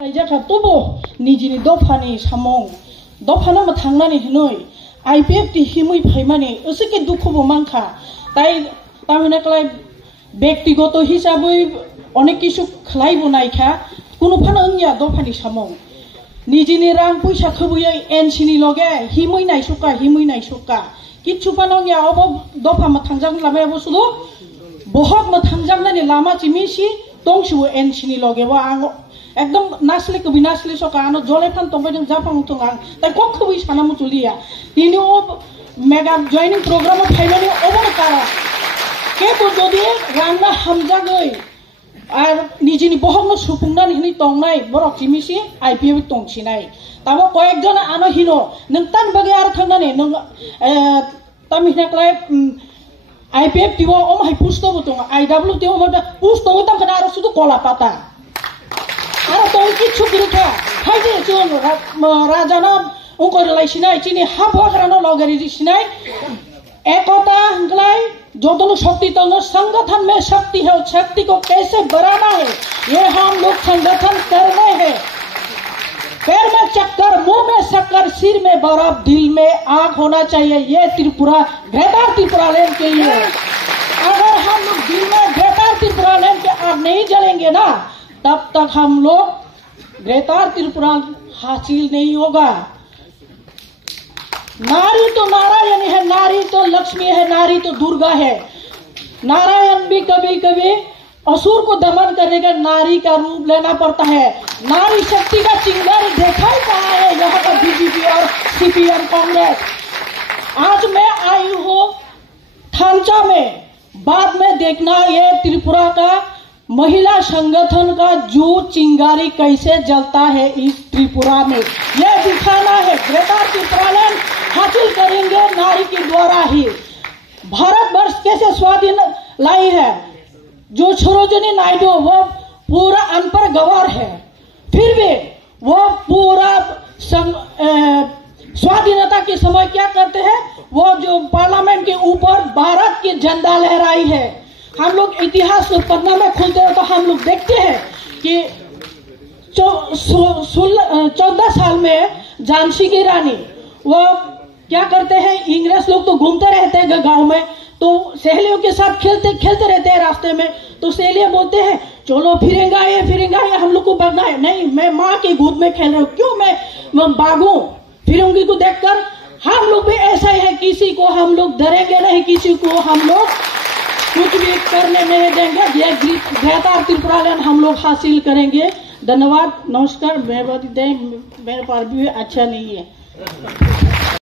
Tubo Nijini Dofani Samong Dofana Matangani Hanoi IPF Himui Paimani Usiki Dukubo Manka Tai Taminakla Bektigoto Hisabu Onekisu Klaibu Naika Kunupana Dofani Samong Nijini Rang Pusha Kubuya Enchini Loge Himui Naisuka Kitchupanogia Obo Dopa Matanjang Lamebusudo Bohok Matanjang Lama Chimishi Tongshu Enchini Loge Wango एकदम नासले कभी नासले सकानो जोले fun तो बजन जापांग तो आंग ताई Coke कभी साना मुचुलिया इन्हें वो मेगा जॉइनिंग प्रोग्राम में फाइनली ओवर कारा के तो जो दिए रांना हमजा गई और निजिनी बहुत न सुपुंगना नहीं तोंगनाई बरक चिमिसी आईपीएफ तोंगचिनाई ताबो कोई जन आनो हिनो नंतन बगे आर थंगना ने नंग तमिहना क्लाइ आईपीएफ तिवो ओम हाई पुस्तो बुतोंगा आईडब्ल्यू तिवो बदा पुस्तो तम कना आरो सुदु कोला पाता Ada tong kicu kita, haji cun rajana ungkor lagi sinai cini haba kerana logari di sinai, ekota hanglai जोतनु शक्ति तो संगठन में शक्ति है शक्ति को कैसे बढ़ाना है ये हम लोग संगठन कर रहे हैं पैर में चक्कर मुंह में शक्कर सिर में बर्फ दिल में आग होना चाहिए ये त्रिपुरा ग्रेटर त्रिपुरा लैंड के लिए अगर हम लोग दिल में ग्रेटर त्रिपुरा लैंड के आग नहीं जलेंगे ना तब तक हम लोग ग्रेटर त्रिपुरा हासिल नहीं होगा नारी तो नारायण है नारी तो लक्ष्मी है नारी तो दुर्गा है नारायण भी कभी कभी असुर को दमन करने का नारी का रूप लेना पड़ता है नारी शक्ति का चिंगारी देखा ही कहा है यहाँ पर बीजेपी और सीपीएम कांग्रेस आज मैं आई हूँ थांचा में बाद में देखना ये त्रिपुरा का महिला संगठन का जो चिंगारी कैसे जलता है इस त्रिपुरा में यह दिखाना है ग्रेटर त्रिपुरा लैंड हासिल करेंगे नारी के द्वारा ही भारतवर्ष कैसे स्वाधीन लाई है जो सरोजिनी नायडू वो पूरा अनपढ़ गवार है फिर भी वो पूरा स्वाधीनता के समय क्या करते हैं वो जो पार्लियामेंट के ऊपर भारत की झंडा लहराई है हम लोग इतिहास पढ़ना में खुलते हैं तो हम लोग देखते हैं कि 14 साल में झांसी की रानी वो क्या करते हैं इंग्रज लोग तो घूमते रहते हैं गांव में तो सहेलियों के साथ खेलते रहते हैं रास्ते में तो सहेलियां बोलते हैं चलो फिरेंगा ये हम लोग को भागना है नहीं मैं माँ के गोद में खेल रहा हूँ क्यों मैं भागूं फिरूंगी को देखकर हम लोग भी ऐसा ही है किसी को हम लोग डरेंगे नहीं किसी को हम लोग कुछ भी करने नहीं देंगे ये ग्रेटर त्रिपुरा लैंड हम लोग हासिल करेंगे धन्यवाद नमस्कार मेरे पास भी अच्छा नहीं है।